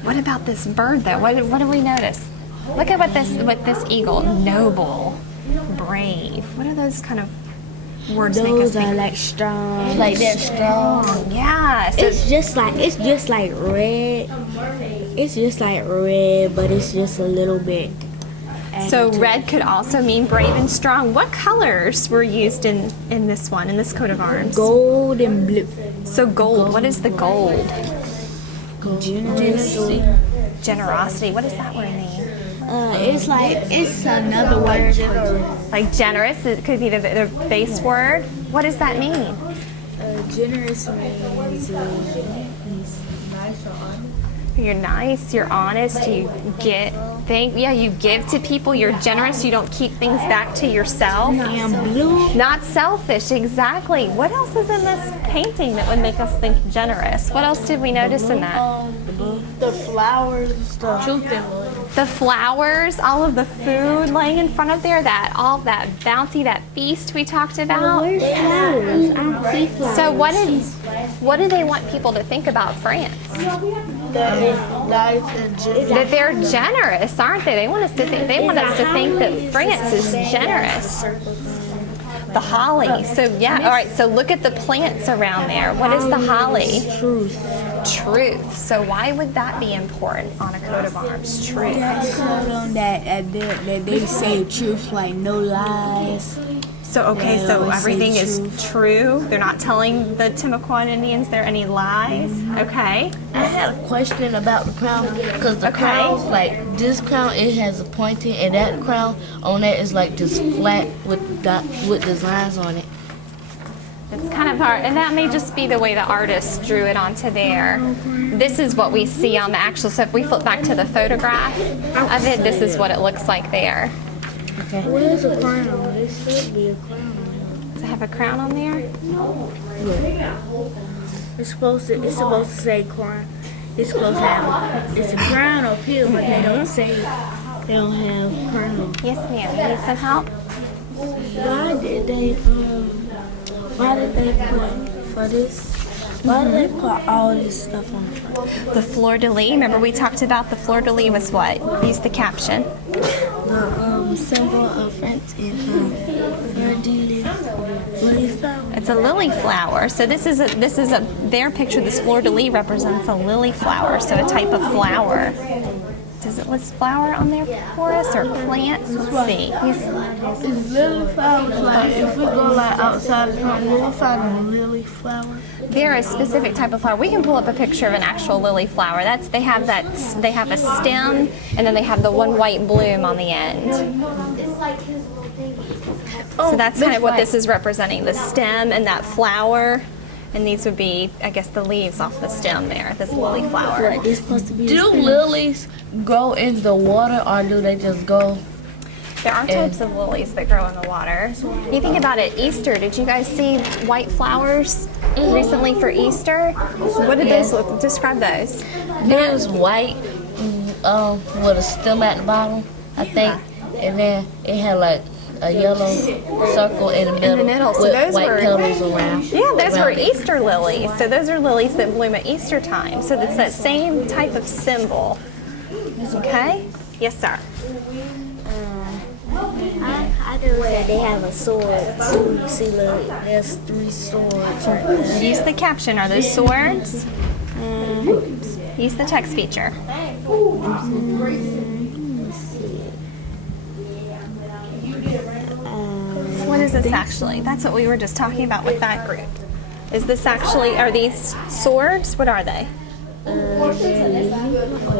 What about this bird though? What do we notice? Look at what this eagle, noble, brave. What are those kind of words make us Those are think? like strong. Like they're strong. Yeah. So It's just like red. It's just like red, but it's just a little bit. So red could also mean brave and strong. What colors were used in this one, in this coat of arms? Gold and blue. So gold. What is the gold? Generosity. Generosity. What does that word mean? It's another word for Like generous. It could be the base word. What does that mean? generous means nice or honest. You're nice. You're honest. You you give to people. You're generous. You don't keep things back to yourself. And blue. Not selfish, exactly. What else is in this painting that would make us think generous? What else did we notice in that? The flowers and stuff. The flowers, all of the food laying in front of there, all that bounty, that feast we talked about. Where's flowers? I don't see flowers. So what do they want people to think about France? That they're generous, aren't they? They want us to think that France is generous. The holly. So yeah, all right, so look at the plants around there. What is the holly? Truth. So why would that be important on a coat of arms? Truth. That they say truth, like no lies. So okay, Yeah, so let's say everything is truth. true. They're not telling the Timucuan Indians there any lies. Okay. I had a question about the crown because the Okay. crown, like this crown, it has a pointing, and that crown on it is like just flat with designs on it. It's kind of hard, and that may just be the way the artist drew it onto there. This is what we see on the actual, so if we flip back to the photograph of it, this is what it looks like there. Where's a crown? There should be a crown. Does it have a crown on there? It's supposed to say crown. It's supposed to have it's a crown up here, but they don't say they don't have crown. Yes, ma'am. You need some help? Why did they put for this? Why did they put all this stuff on the front? The fleur-de-lis. Remember we talked about the fleur-de-lis was what? Use the caption. The symbol of France in fleur-de-lis. What is that? It's a lily flower. So their picture, this fleur-de-lis represents a lily flower, so a type of flower. Does it was flower on there for us, or plants? Let's see. Is lily flowers like if we go like outside the front, will we find a lily flower? They're a specific type of flower. We can pull up a picture of an actual lily flower. They have a stem, and then they have the one white bloom on the end. So that's kind of what this is representing, the stem and that flower. And these would be, I guess, the leaves off the stem there, this lily flower. Do lilies grow in the water or do they just go? There are types of lilies that grow in the water. You think about it, Easter, did you guys see white flowers recently for Easter? What did those look? Describe those. It was white with a stem at the bottom, I think. And then it had like a yellow circle in the middle, So with those white were petals around. Yeah, those were around it. Easter lilies. So those are lilies that bloom at Easter time. So it's that same type of symbol. Okay? Yes, sir. I do that they have a sword. So you see, look, there's 3 swords right there. Use the caption. Are those swords? Use the text feature. What is this actually? That's what we were just talking about with that group. Is this actually, are these swords? What are they?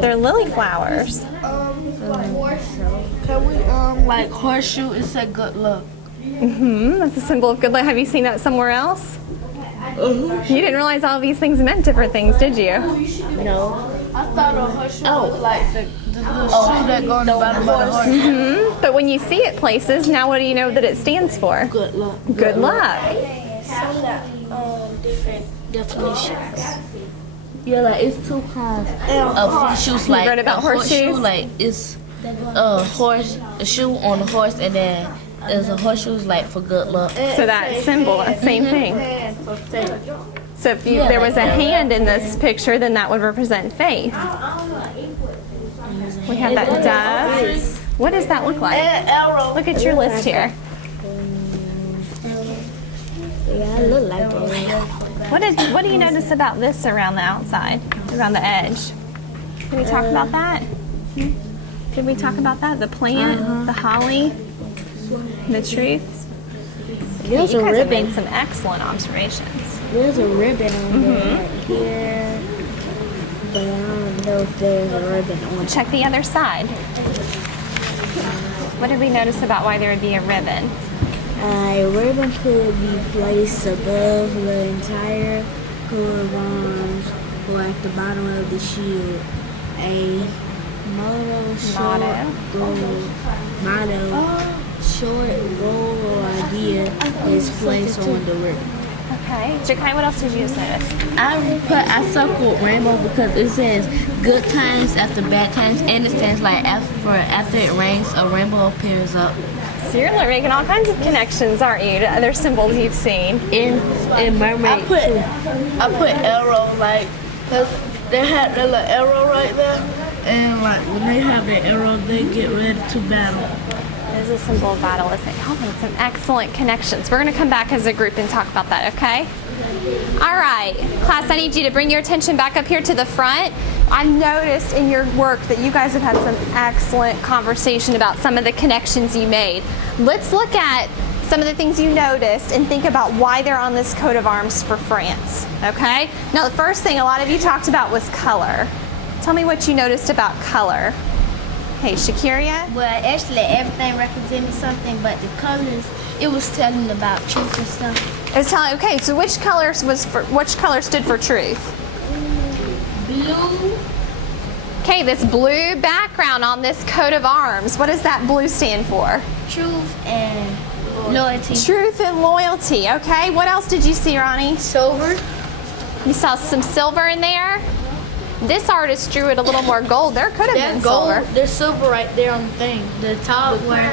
They're lily flowers. Can we like horseshoe? It said good luck. That's a symbol of good luck. Have you seen that somewhere else? You didn't realize all these things meant different things, did you? No. I thought a horseshoe was like the little shoe that go on the bottom of the horse. But when you see it places, now what do you know that it stands for? Good luck. Good luck. Different definitions. Yeah, like it's 2 kinds of horseshoes. Like read about a horseshoe, horseshoes? like it's a shoe on a horse, and then there's a horseshoes like for good luck. So that symbol, that same thing. So if there was a hand in this picture, then that would represent faith. We have that dove. What does that look like? Look at your list here. Yeah, I look like that. What do you notice about this around the outside, around the edge? Did we talk about that? Did we talk about that? The plant, the holly, the truth? There's You a guys have ribbon. made some excellent observations. There's a ribbon on there right here. But I don't know if there's a ribbon on it. Check the other side. What did we notice about why there would be a ribbon? A ribbon could be placed above the entire coat of arms or at the bottom of the shield. A short goal or idea is placed on the ribbon. Okay. Jakai, what else did you just notice? I circled rainbow because it says good times after bad times, and it says like after it rains, a rainbow appears up. So you're making all kinds of connections, aren't you, to other symbols you've seen? In mermaid. I put arrow like, cause they had the little arrow right there, and like when they have the arrow, they get ready to battle. It is a symbol of battle, isn't it? Y'all made some excellent connections. We're going to come back as a group and talk about that, okay? All right, class, I need you to bring your attention back up here to the front. I noticed in your work that you guys have had some excellent conversation about some of the connections you made. Let's look at some of the things you noticed and think about why they're on this coat of arms for France, okay? Now, the first thing a lot of you talked about was color. Tell me what you noticed about color. Hey, Shakiria? Well, actually, everything represented something, but the colors, it was telling about truth and stuff. It was telling, okay, so which color stood for truth? Blue, Okay, this blue background on this coat of arms, what does that blue stand for? truth, and loyalty. Truth and loyalty, okay? What else did you see, Ronnie? Silver. You saw some silver in there? This artist drew it a little more gold. There could have been That gold, silver. there's silver right there on the thing. The top where.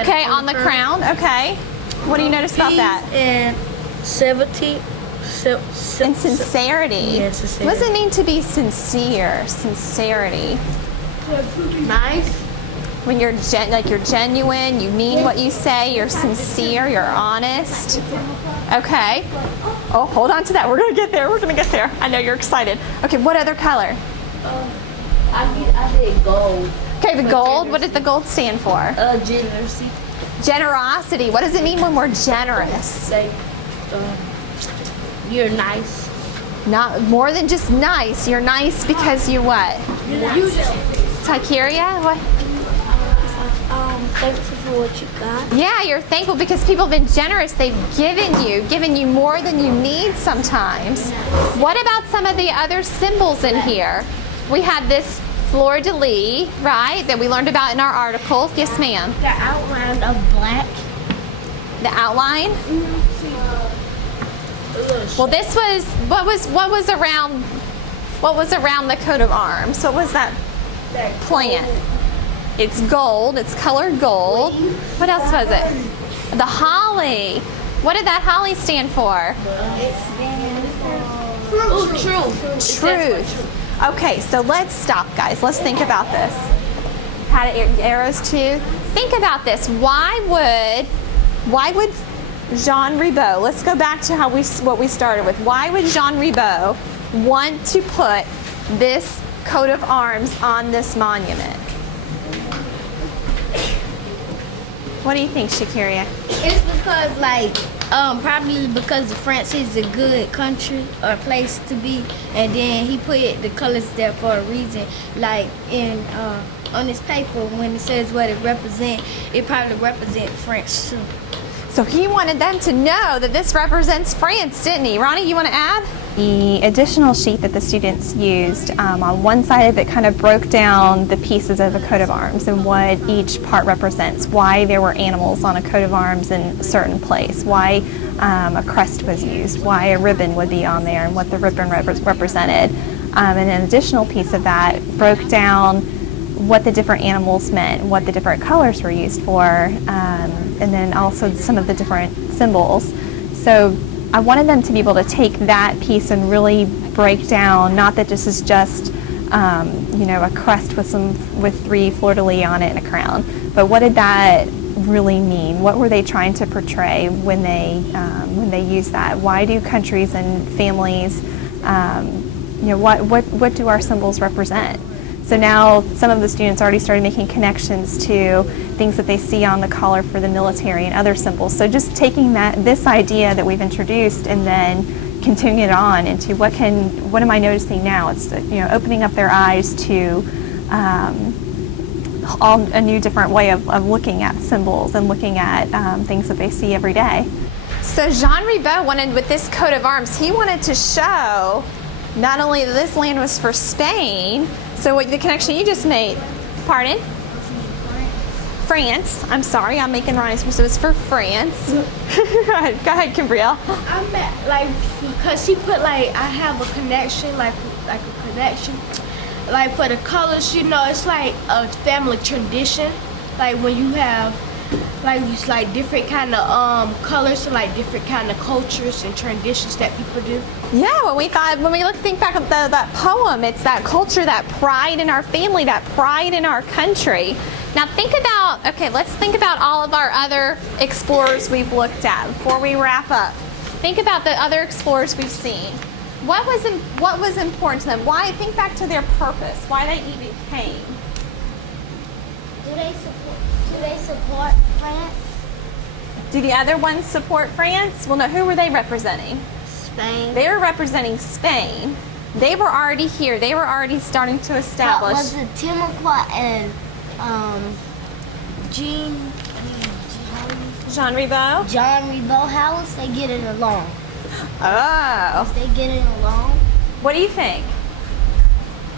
Okay, on the crown, okay. What do you notice about that? And 17. And sincerity. Yeah, sincerity. What does it mean to be sincere? Sincerity. Nice. When you're you're genuine, you mean what you say, you're sincere, you're honest. Okay. Oh, hold on to that. We're gonna get there. We're gonna get there. I know you're excited. Okay, what other color? I did gold. Okay, the gold. What did the gold stand for? Generosity. Generosity. What does it mean when we're generous? Like, you're nice. Not more than just nice. You're nice because you what? Tykeria? What? Thankful for what you got. Yeah, you're thankful because people have been generous. They've given you more than you need sometimes. What about some of the other symbols in here? We had this fleur-de-lis, right, that we learned about in our article. Yes, ma'am. The outline of black. The outline? Well, this was what was around the coat of arms? What was that plant? It's gold. It's colored gold. What else was it? The holly. What did that holly stand for? Truth. Okay, so let's stop, guys. Let's think about this. Had arrows too. Think about this. Why would Jean Ribault? Let's go back to what we started with. Why would Jean Ribault want to put this coat of arms on this monument? What do you think, Shakiria? It's because, like, probably because France is a good country or place to be, and then he put the colors there for a reason. Like on this paper, when it says what it represents, it probably represents France too. So he wanted them to know that this represents France, didn't he? Ronnie, you want to add? The additional sheet that the students used, on one side of it kind of broke down the pieces of a coat of arms and what each part represents, why there were animals on a coat of arms in a certain place, why a crest was used, why a ribbon would be on there and what the ribbon represented. And an additional piece of that broke down what the different animals meant, what the different colors were used for, and then also some of the different symbols. So I wanted them to be able to take that piece and really break down, not that this is just a crest with 3 fleur-de-lis on it and a crown, but what did that really mean? What were they trying to portray when they use that? Why do countries and families, what do our symbols represent? So now some of the students already started making connections to things that they see on the collar for the military and other symbols. So just taking this idea that we've introduced and then continuing it on into what am I noticing now? It's opening up their eyes to a new different way of looking at symbols and looking at things that they see every day. So Jean Ribault wanted, with this coat of arms, he wanted to show not only that this land was for Spain. So what the connection you just made, pardon? France. I'm sorry, I'm making Ronnie's, so it's for France. Go ahead, Kimbrielle. I meant, because he put, I have a connection, like a connection. Like, for the colors, it's like a family tradition. Like, when you have, it's like different kind of colors and like different kind of cultures and traditions that people do. Yeah, when we think back at that poem, it's that culture, that pride in our family, that pride in our country. Now let's think about all of our other explorers we've looked at before we wrap up. Think about the other explorers we've seen. What was important to them? Why? Think back to their purpose, why they even came. Do they support France? Do the other ones support France? Well, no, who were they representing? Spain. They were representing Spain. They were already here. They were already starting to establish. Was it Timocrat and Jean Ribault? Jean Ribault, how was they getting along? Oh. Was they getting along? What do you think?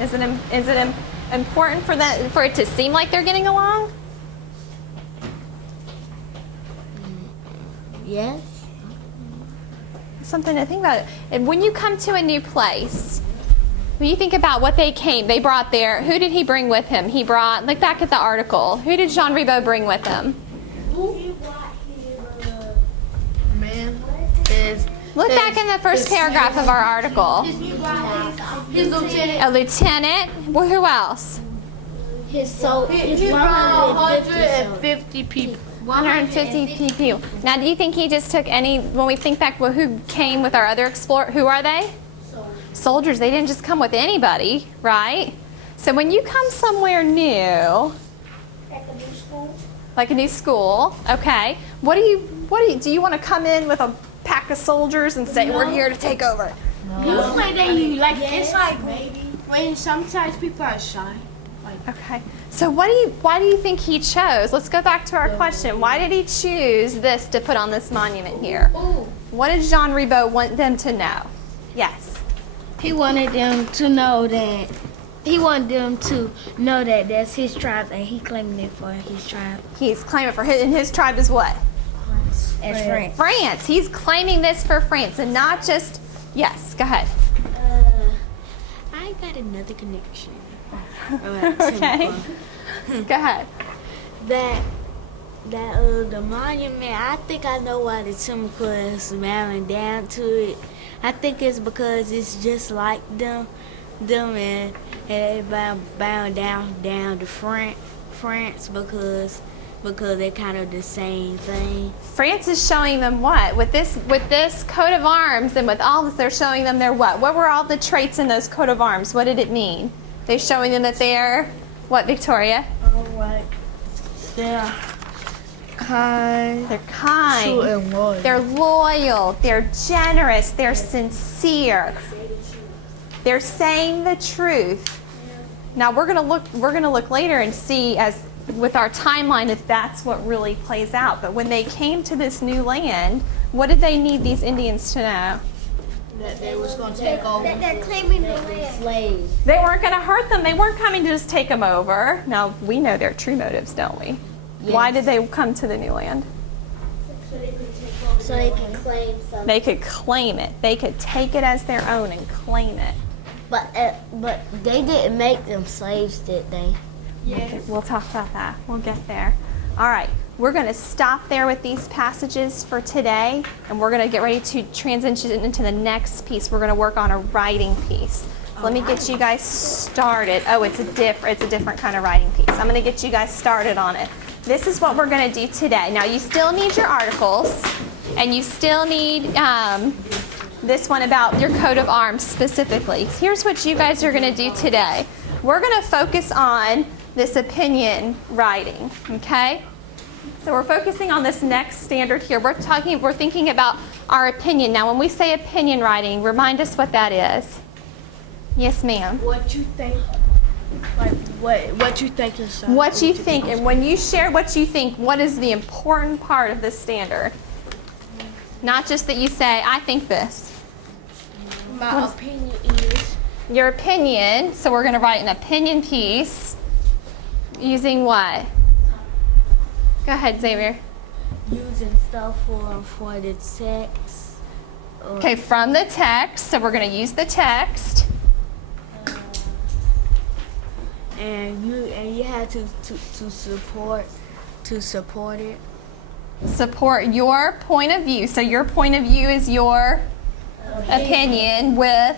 Is it important for it to seem like they're getting along? Yes. Something to think about. And when you come to a new place, when you think about what they brought there, who did he bring with him? He brought, look back at the article. Who did Jean Ribault bring with him? Look back in the first paragraph of our article. His lieutenant. A lieutenant. Well, who else? His 150 people. 150 people. Now, do you think he just took when we think back, well, who came with our other explorer, who are they? Soldiers. They didn't just come with anybody, right? So when you come somewhere new, Like a new school. like a new school, okay, do you want to come in with a pack of soldiers and say, we're here to take over? Usually they like it's like when sometimes people are shy. Okay. So why do you think he chose? Let's go back to our question. Why did he choose this to put on this monument here? What did Jean Ribot want them to know? Yes. He wanted them to know that that's his tribe and he claimed it for his tribe. He's claiming for his, and his tribe is what? As France. France. He's claiming this for France and not just, yes, go ahead. I got another connection. Okay. Go ahead. The monument, I think I know why the Timber is bowing down to it. I think it's because it's just like them and they bowing down to France because they're kind of the same thing. France is showing them what? With this coat of arms and with all this, they're showing them their what? What were all the traits in those coat of arms? What did it mean? They're showing them that they're, what, Victoria? Alright. They're kind. They're kind. True and loyal. They're loyal. They're generous. They're sincere. They're saying the truth. Now we're gonna look later and see as with our timeline if that's what really plays out. But when they came to this new land, what did they need these Indians to know? That they was going to take over. That they're claiming the land. They weren't going to hurt them. They weren't coming to just take them over. Now, we know their true motives, don't we? Yes. Why did they come to the new land? So they can claim something. They could claim it. They could take it as their own and claim it. But they didn't make them slaves, did they? Okay, we'll talk about that. We'll get there. All right. We're going to stop there with these passages for today, and we're going to get ready to transition into the next piece. We're going to work on a writing piece. So let me get you guys started. Oh, it's a different kind of writing piece. I'm going to get you guys started on it. This is what we're going to do today. Now, you still need your articles, and you still need this one about your coat of arms specifically. Here's what you guys are going to do today. We're going to focus on this opinion writing, okay? So we're focusing on this next standard here. We're thinking about our opinion. Now, when we say opinion writing, remind us what that is. Yes, ma'am. What you think, like what you think is. What you think, and when you share what you think, what is the important part of this standard? Not just that you say, I think this. My opinion is. Your opinion. So we're going to write an opinion piece using what? Go ahead, Xavier. Using stuff for the text. Okay, from the text. So we're going to use the text. And you have to support it. Support your point of view. So your point of view is your opinion with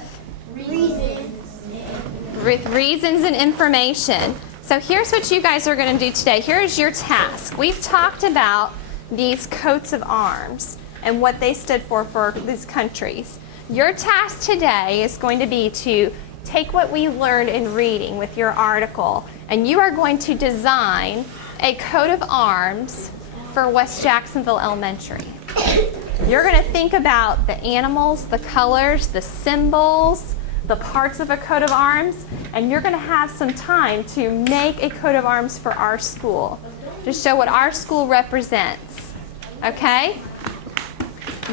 reasons and information. So here's what you guys are going to do today. Here's your task. We've talked about these coats of arms and what they stood for these countries. Your task today is going to be to take what we learned in reading with your article, and you are going to design a coat of arms for West Jacksonville Elementary. You're going to think about the animals, the colors, the symbols, the parts of a coat of arms, and you're going to have some time to make a coat of arms for our school to show what our school represents. Okay?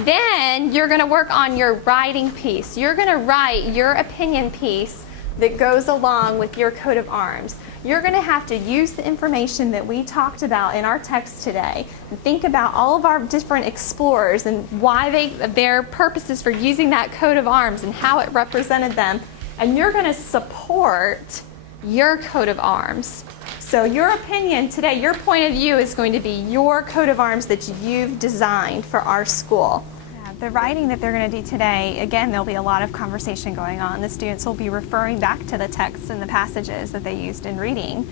Then you're going to work on your writing piece. You're going to write your opinion piece that goes along with your coat of arms. You're going to have to use the information that we talked about in our text today and think about all of our different explorers and why their purposes for using that coat of arms and how it represented them. And you're going to support your coat of arms. So your opinion today, your point of view is going to be your coat of arms that you've designed for our school. The writing that they're going to do today, again, there'll be a lot of conversation going on. The students will be referring back to the texts and the passages that they used in reading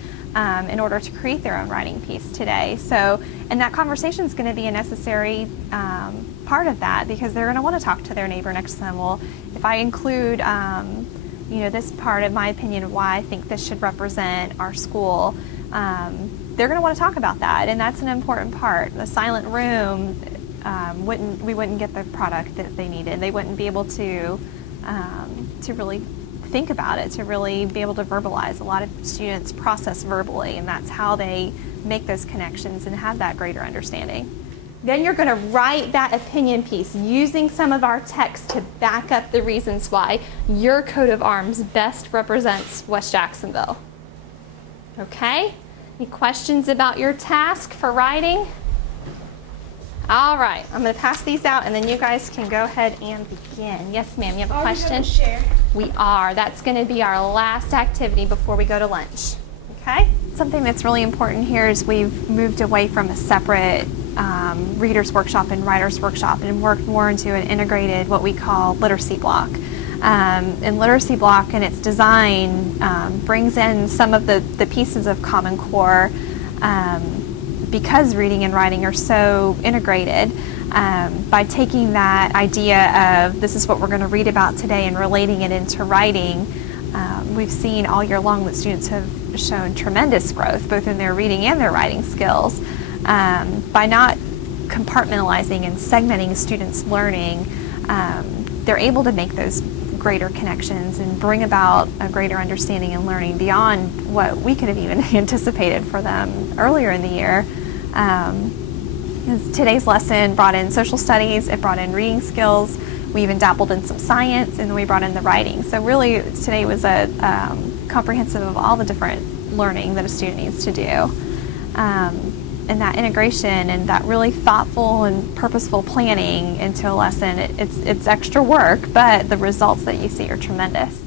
in order to create their own writing piece today. So, and that conversation is going to be a necessary part of that because they're going to want to talk to their neighbor next to them. Well, if I include this part, in my opinion, of why I think this should represent our school, they're going to want to talk about that, and that's an important part. The silent room, we wouldn't get the product that they needed. They wouldn't be able to really think about it, to really be able to verbalize. A lot of students process verbally, and that's how they make those connections and have that greater understanding. Then you're going to write that opinion piece using some of our text to back up the reasons why your coat of arms best represents West Jacksonville. Okay? Any questions about your task for writing? All right, I'm going to pass these out, and then you guys can go ahead and begin. Yes, ma'am, you have a question? Share. We are. That's going to be our last activity before we go to lunch. Okay? Something that's really important here is we've moved away from a separate reader's workshop and writer's workshop and worked more into an integrated, what we call literacy block. And literacy block and its design brings in some of the pieces of Common Core because reading and writing are so integrated. By taking that idea of this is what we're going to read about today and relating it into writing, we've seen all year long that students have shown tremendous growth both in their reading and their writing skills. By not compartmentalizing and segmenting students' learning, they're able to make those greater connections and bring about a greater understanding and learning beyond what we could have even anticipated for them earlier in the year. Today's lesson brought in social studies, it brought in reading skills, we even dabbled in some science, and then we brought in the writing. So really today was a comprehensive of all the different learning that a student needs to do. And that integration and that really thoughtful and purposeful planning into a lesson, it's extra work, but the results that you see are tremendous.